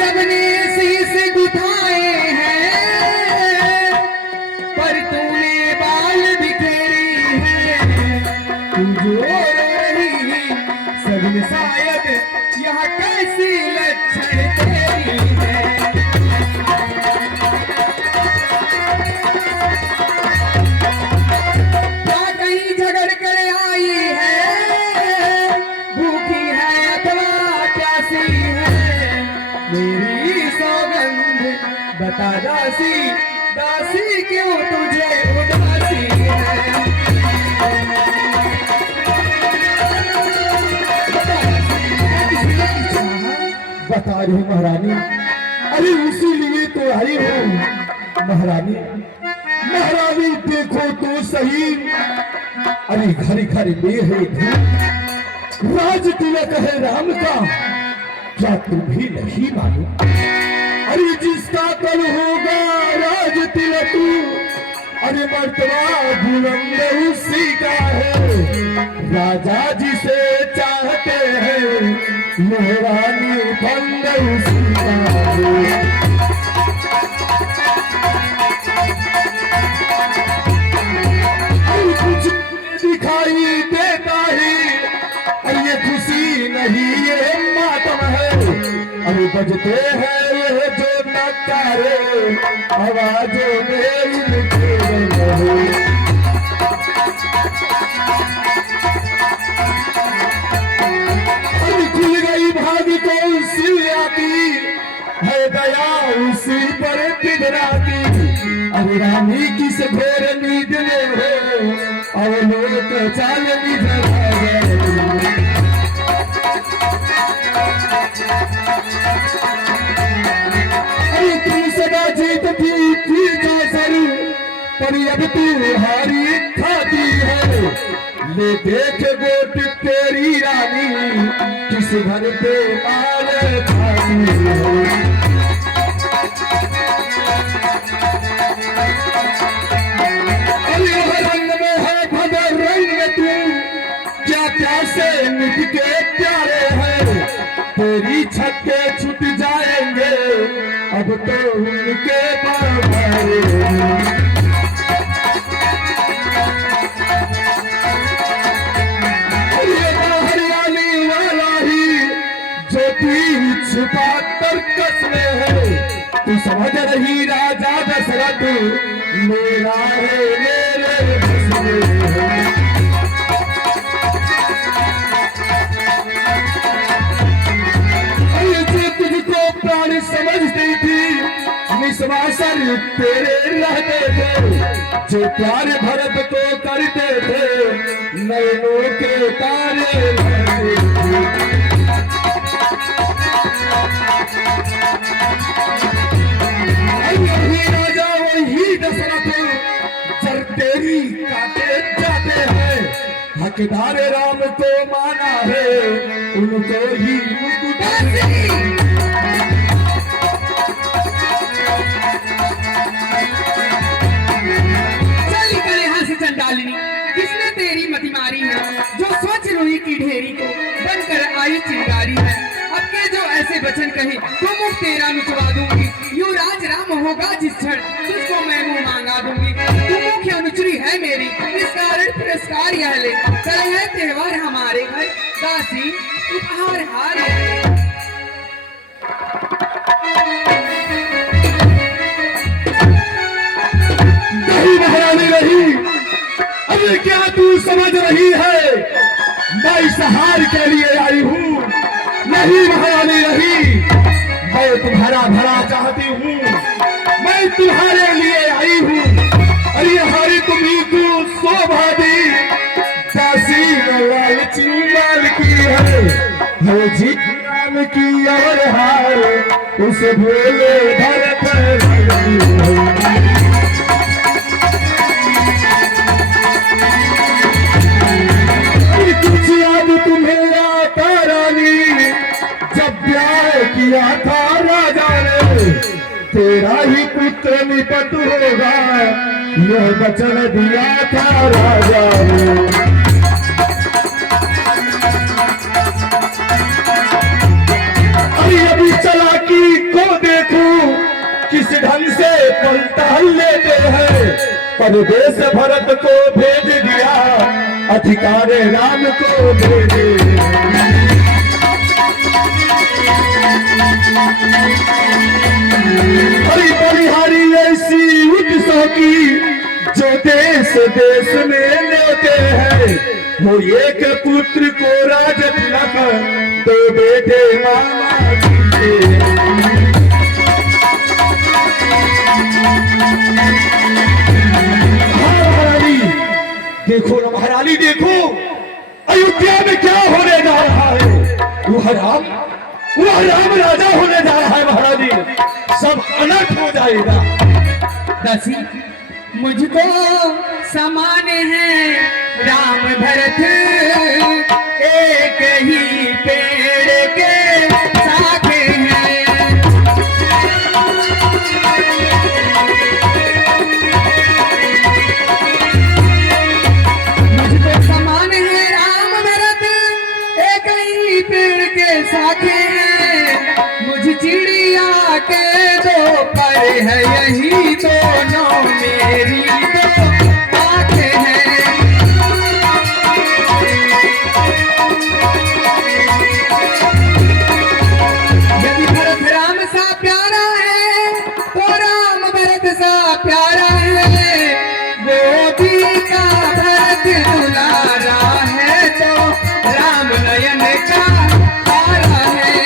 सबने शीश गुथाए हैं, पर तूने बाल बिखेरी है। तू जो रो रही सबने शायद यह कैसी लक्षण तेरी है। क्या कहीं झगड़ कर आई है, भूखी है अथवा प्यासी है, मेरी सौगंध बता दासी, दासी क्यों तुझे उदासी है। बता रही महारानी, अरे इसीलिए तो आई हूँ महारानी। महारानी देखो तो सही, अरे घर घर में है धूम, राज तिलक है राम का, क्या तुम भी नहीं मानो। अरे जिसका कल होगा राज तिलक, अरे मर्तबा बुलंद उसी का है। राजा जिसे चाहते हैं, महारानी बंद उसी का है। कुछ दिखाई देता ही, और ये खुशी नहीं ये मातम है। अरे बजते हैं ये जो नकारे, आवाजों में इनके रहे। अरे खुल गई भाग कौन सी आती है, दया उसी पर बिगड़ाती। अरे रानी किस घोर नींद में हो, और लोग चाल निधर गए। अरे तुम सदा जीतती थी सर, पर अब तू हारी खाती है। ले देख गोट तेरी रानी, किस घर पे मार खाती है। प्यासे मिट के प्यारे हैं, तेरी छक्के छूट जाएंगे, अब तो उनके बाबरे। हरियाली वाला ही जो पीठ छुपा तरकस में है, तू समझ रही राजा दशरथ मेरा है मेरे बस में है। समझती थी निस्वासर तेरे रहते थे, जो प्यार भरत को करते थे, नैनों के तारे रहते थे। वही राजा वही दशरथ, जर तेरी काटे जाते हैं, हकदार राम को माना है, उनको ही मुकुट। किसने तेरी मति मारी है, जो सोच रुई की ढेरी को बनकर आई चिंगारी है। अब के जो ऐसे वचन कहे तो मुख तेरा मिचवा दूंगी, युवराज राम होगा जिस क्षण तुझको मैं मुंह मांगा दूंगी। तू मुख्य अनुचरी है मेरी, इस कारण पुरस्कार यह ले, कल है त्योहार हमारे घर, दासी उपहार हार है। नहीं महारानी नहीं, अरे क्या तू समझ रही है, मैं इस हार के लिए आई हूँ। नहीं महारानी नहीं, मैं तुम्हारा भला चाहती हूँ, मैं तुम्हारे लिए आई हूँ। अरे हारी तुम्ही को शोभा दी, दासी लालची माल की है जी नाम की और हार, उस भोले भरत तुम्हें आता रानी, जब ब्याह किया था राजा ने, तेरा ही पुत्र निपट होगा, यह वचन दिया था राजा ने। अरे अभी चला की सफलता लेते हैं। परदेश भरत को भेज दिया, अधिकार राम को दे दे। बड़ी बलिहारी ऐसी उत्सव की जो देश देश में लेते हैं। वो एक पुत्र को राज तिलक, दो बेटे मामा जी के। देखो ना महारानी, देखो अयोध्या में क्या होने जा रहा है। वह राम राजा होने जा रहा है महारानी। सब अनर्थ हो जाएगा। दासी, मुझको समान है राम भरत, एक ही पेड़ के शाखे हैं। मुझको समान है राम भरत, एक ही पेड़ के शाखे हैं। मुझ चिड़िया के दो पर है, यही दोनों मेरी दो आंखें हैं। यदि भरत राम सा प्यारा है तो राम भरत सा प्यारा है। गोपी का भरत दुलारा है तो राम नयन का तारा है।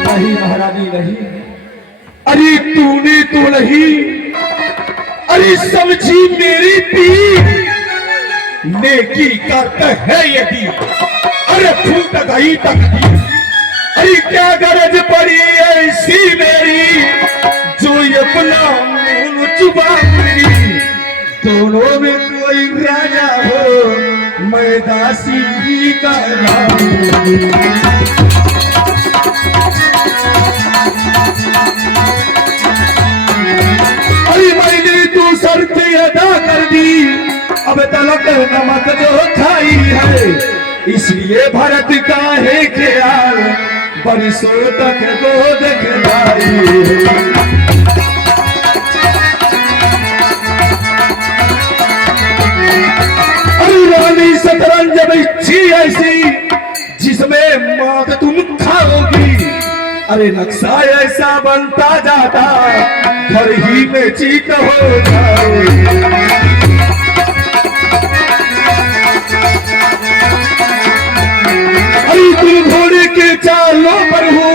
नहीं महारानी नहीं, अरे तूने तो नहीं, अरे समझी मेरी पीर। नेकी करता है यदि, अरे फूट गई तकदीर। अरे क्या गरज पड़ी ऐसी मेरी, जो अपना मुंह चुबाऊंगी। दोनों में कोई राजा हो, मैं दासी का मैंने तो शर्त अदा कर दी, अब तलक नमक जो खाई है। इसलिए भरत का है ख्याल, बरसों तक गोद खिलाई। रानी शतरंज जब इच्छी ऐसी, जिसमें मौत तुम खाओगी। अरे नक्शा ऐसा बनता जाता, घर ही में चीत हो जाओ। अरे तुम घोड़े के चालों पर हो,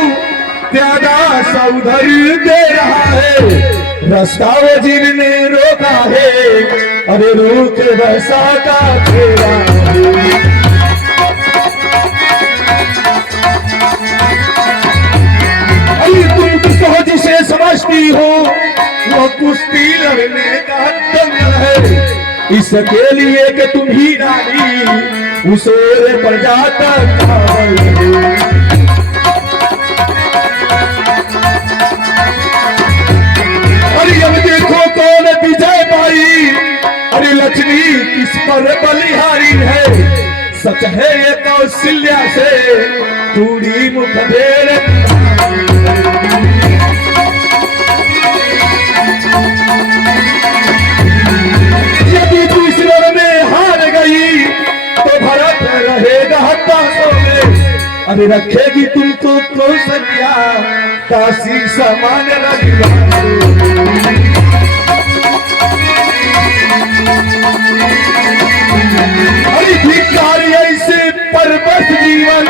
प्यादा सा उधर दे रहा है। रास्ता वजीर ने रोका है, अरे रोक वैसा का तेरा। तुम सहज से समझती हो, वो कुश्ती लड़ने का दंगल है। इसके लिए कि तुम ही रानी उस पर जाता। अरे अब देखो कौन विजय पाई। अरे लक्ष्मी किस पर बलिहारी है। सच है ये कौशल्या से पूरी मुठभेड़। यदि तू इस रण में हार गई तो भरत रहेगा हताशों में। अरे रखेगी तुमको कौशल्या, काशी समान अरे धिक्कारी ऐसे परबस जीवन।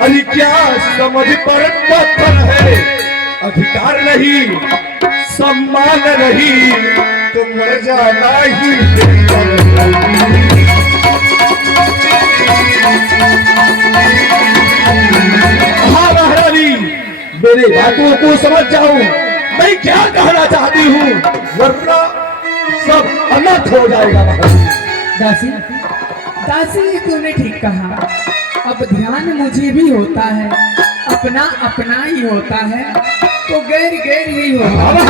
अरे क्या समझ पर पत्थर है। अधिकार नहीं, सम्मान नहीं, तो मर जाना ही हाँ महारानी, मेरी बातों को समझ जाओ। मैं क्या कहना चाहती हूँ, वरना सब अनर्थ हो जाएगा। दासी, दासी तूने ठीक कहा। अब ध्यान मुझे भी होता है, अपना अपना ही होता है तो गैर गैर ही होता।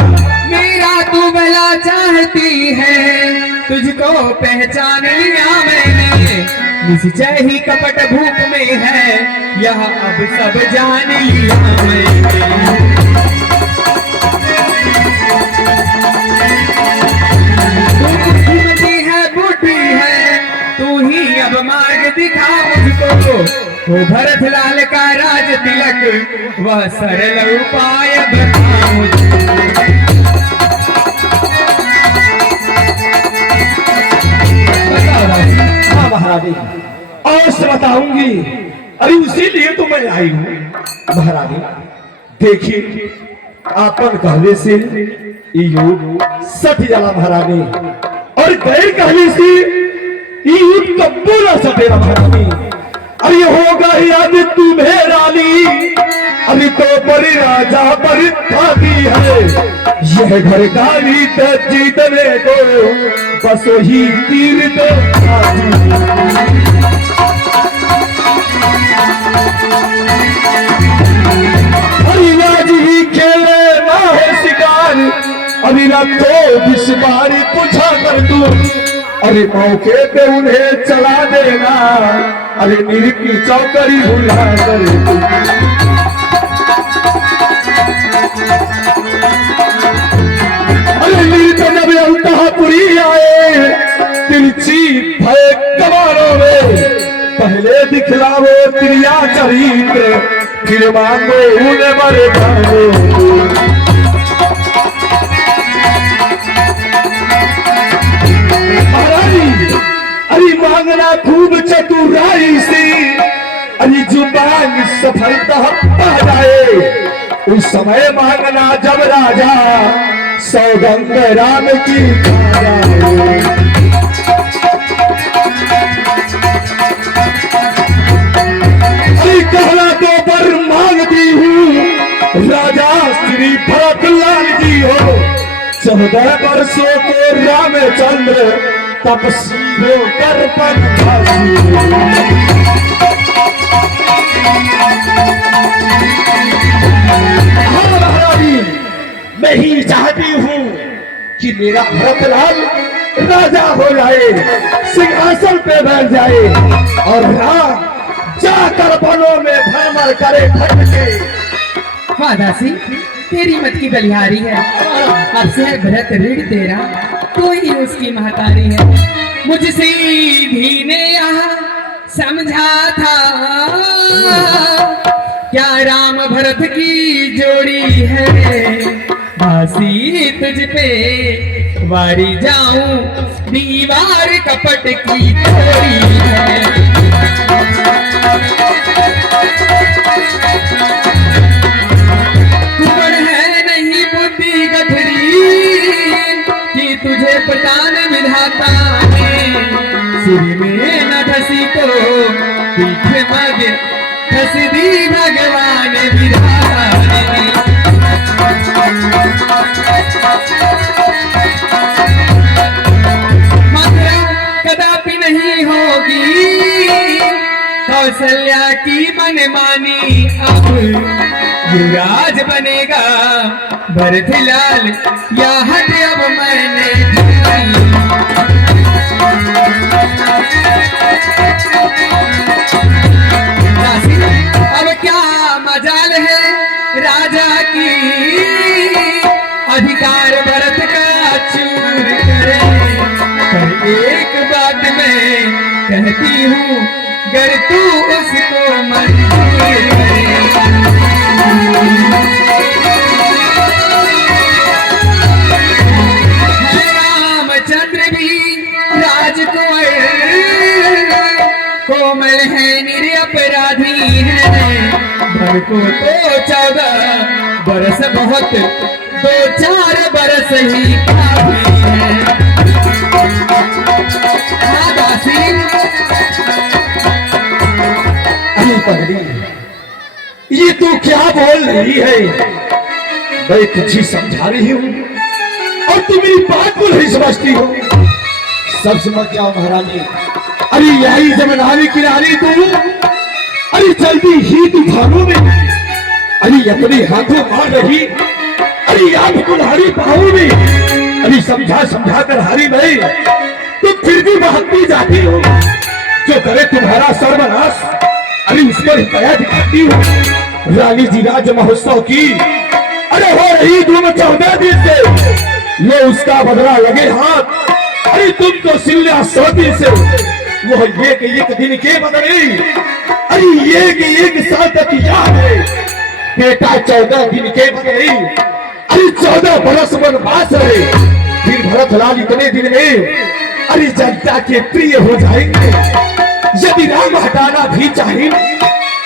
मेरा तू भला चाहती है, तुझको पहचान लिया मैंने। निश्चय ही कपट भूप में है, यह अब सब जान लिया मैंने। तू बुद्धि है बूढ़ी है, तू ही अब मार्ग दिखा मुझको। वो भरत लाल का राज तिलक, वह सरल उपाय बता मुझको। हाँ महारानी, अवश्य बताऊंगी। अरे उसी लिए तो मैं आई हूँ महारानी। देखिए आपन कहले से ये युग सट जाला महारानी, और गैर कहले से ये युग कब्बू न सटेगा महारानी। अरे होगा याद तुम्हें रानी, अभी तो बड़ी राजा पर थाती है। यह घर का रीत जीतने को बस वही तीर तो हरिराज ही खेले ना है शिकार, अभी ना तो इस बार पूछा कर तू। अरे मौके पे उन्हें चला देना, अरे नीर की चौकड़ी भुला कर तू। अरे नीर तो जब अंतःपुरी आए, तिरछी भय कमारों में, पहले दिखलाओ त्रिया चरित्र, फिर मांगो उन्हें मरे जाओ। अरे मांगना खूब चतुराई से, अरे जुबान सफलता पा जाए। उस समय मांगना जब राजा सौगंध राम की खा जाए। कहला तो पर मांगती हूँ, राजा श्री भरत लाल जी हो। 14 वर्षों को रामचंद्र तपस्वी होकर बनवासी। हाँ महारानी, मैं ही चाहती हूँ कि मेरा भरतलाल राजा हो जाए, सिंहासन पे बैठ जाए, और राम जाकर वनों में भ्रमण करे भटके। वाह दासी, तेरी मत की बलिहारी है। अब से भरत ऋण तेरा, तो ही उसकी महतारी है। मुझसे भी ने यहाँ समझा था, क्या राम भरत की जोड़ी है। दासी तुझ पे वारी जाऊं, दीवार कपट की तोड़ी है। कुंवर है नहीं बुद्धि गठरी, कि तुझे पटान विधाता ने। सिर में न धसी तो पीठ मग धस दी भगवान विधाता ने। मथुरा कदापि नहीं होगी कौशल्या की मनमानी। अब युवराज बनेगा भरतलाल, या हट अब मैंने अब क्या मजाल है राजा की, अधिकार भरत का चूर करे। पर एक बात मैं कहती हूँ, गर तू उसको मंजूर करे। रामचंद्र भी राजकुंवर, कोमल है निरपराधी है। भर को तो 14 बरस बहुत, 2-4 बरस ही काफी है। हाँ दासी, अरे पगली, ये तू क्या बोल रही है? मैं तुझे समझा रही हूँ और तुम मेरी बात को नहीं समझती हो। सब समझ जाओ महारानी। अरे यही जमनारी किनारी तू, अरे जल्दी ही तूफानों में, अरे अपने हाथों मार रही, अरे आप कुल्हाड़ी पाओ में, अरे समझा समझा कर हारी नहीं, तो फिर भी भागती जाती हो। जो करे तुम्हारा सर्वनाश। अरे उस पर दया दिखाती हूँ। रानी जी राज महोत्सव की अरे हो रही धूम 14 दिन से, ये उसका बदला लगे हाथ। अरे तुम तो सिल्ला 100 दिन से, वो एक दिन के बदले अरे एक साल तक याद है। बेटा 14 दिन के बदले अरे 14 बरस वनवास है। फिर भरतलाल इतने दिन में अरे जनता के प्रिय हो जाएंगे। यदि राम हटाना भी चाहे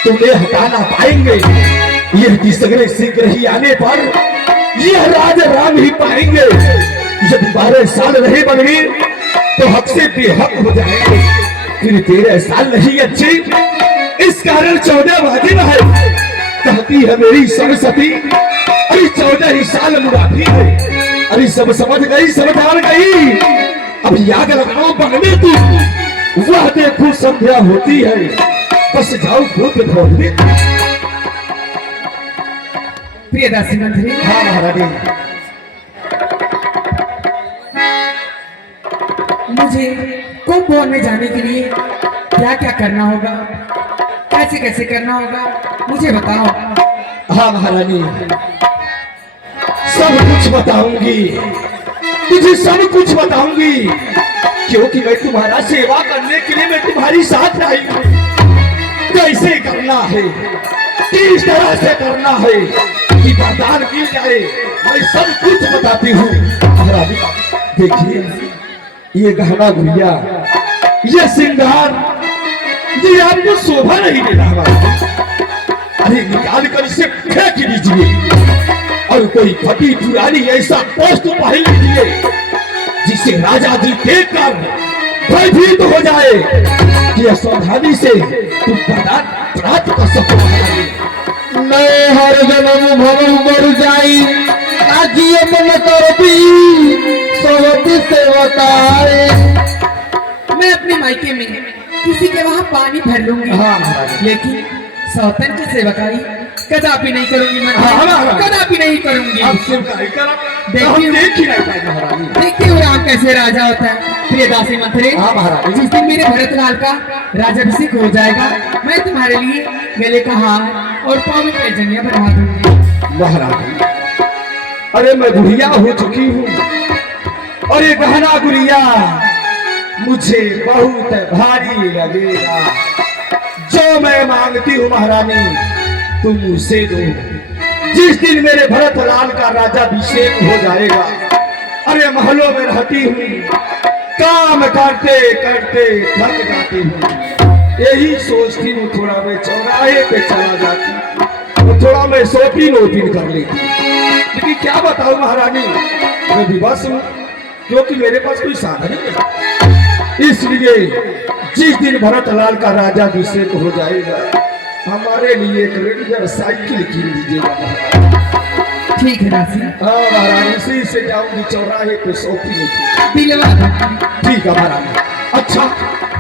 तो वे हटा ना पाएंगे। यह तीसरे शीघ्र ही आने पर यह राज राम ही पाएंगे। यदि 12 साल रहे बने तो हक से बेहक हो जाएंगे। फिर 13 साल नहीं अच्छे, इस कारण 14 वाजिब है। कहती है मेरी सरस्वती अरे 14 ही साल मुरादी है। अरे सब समझ गई, सब जान गई। अब याद लगाओ बहने तू, वह देखो संध्या होती है। बस जाओ भूत भोगने। प्रियदासी मंत्री। हाँ महारानी। मुझे कुंभ में जाने के लिए क्या क्या करना होगा, कैसे कैसे करना होगा, मुझे बताओ। हाँ महारानी, सब कुछ बताऊंगी, तुझे सब कुछ बताऊंगी। क्योंकि मैं तुम्हारा सेवा करने के लिए मैं तुम्हारी साथ आई हूँ। कैसे करना है, किस तरह से करना है कि वरदान मिल जाए, मैं सब कुछ बताती हूँ। महारानी देखिए, ये गहना गुड़िया, ये श्रृंगार, ये आपको शोभा नहीं दे रहा। अरे निकाल कर इसे फेंक दीजिए और कोई फटी पुरानी ऐसा पोस्ट पहन लीजिए जिसे राजा जी देखकर भयभीत हो जाए कि सावधानी से तुम वरदान प्राप्त कर सको। मैं हर जन्म भव मर जाई आजिए मन करती सोवती से बताए। मैं अपने मायके में किसी के वहाँ पानी भर लूंगी। हाँ महाराज। लेकिन सौतन की सेवकाई कदापि नहीं करूंगी। मैं हाँ। कदापि नहीं करूंगी। अब सेवकाई करा, देखिए, देख ही नहीं पाए महारानी। देखते हो राम कैसे राजा होता है। प्रियदासी मंत्री। हाँ महाराज। जिस दिन मेरे भरतलाल का राजाभिषेक हो जाएगा, मैं तुम्हारे लिए गले का हार और पाँव में पैजनियां बनवा दूंगी। महारानी, अरे मैं बुढ़िया हो चुकी हूँ और ये गहना गुड़िया मुझे बहुत भारी लगेगा। जो मैं मांगती हूँ महारानी तुम उसे दो। जिस दिन मेरे भरतलाल का राजाभिषेक हो जाएगा, अरे महलों में रहती हूँ, काम करते करते थक जाती हूँ। यही सोचती हूँ थोड़ा मैं चौराहे पे चला जाती तो थोड़ा मैं शॉपिंग वोपिंग कर लेती। लेकिन क्या बताऊँ महारानी, मैं विवश हूँ क्योंकि मेरे पास कोई साधन नहीं है। इसलिए जिस दिन भरतलाल का राजाभिषेक हो जाएगा, हमारे लिए एक रेंजर साइकिल कीन दीजिएगा। ठीक है दासी। हाँ महारानी, उसी से जाऊंगी चौराहे पे शॉपिंग। दिलवा दूंगी। ठीक है महारानी।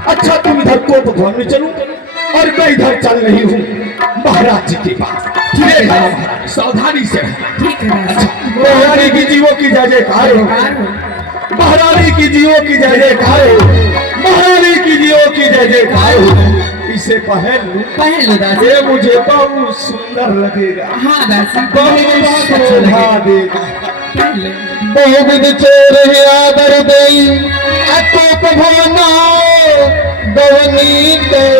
अच्छा तुम इधर कोप भवन में चलो और मैं इधर चल रही हूँ महाराज जी के पास। ठीक है महारानी, सावधानी से। ठीक है दासी। महारानी की जीवों की जय जयकार हो। महारानी की जीवों की जय जयकार हो। महारानी की जीवों की जय जयकार हो। इसे पहन लो दासी। ये मुझे बहुत सुंदर लगेगा। हाँ दासी। बहुत शोभा देगा। पहन लो। बहुविध चोर आदर दई अतोप भवना दवनी ते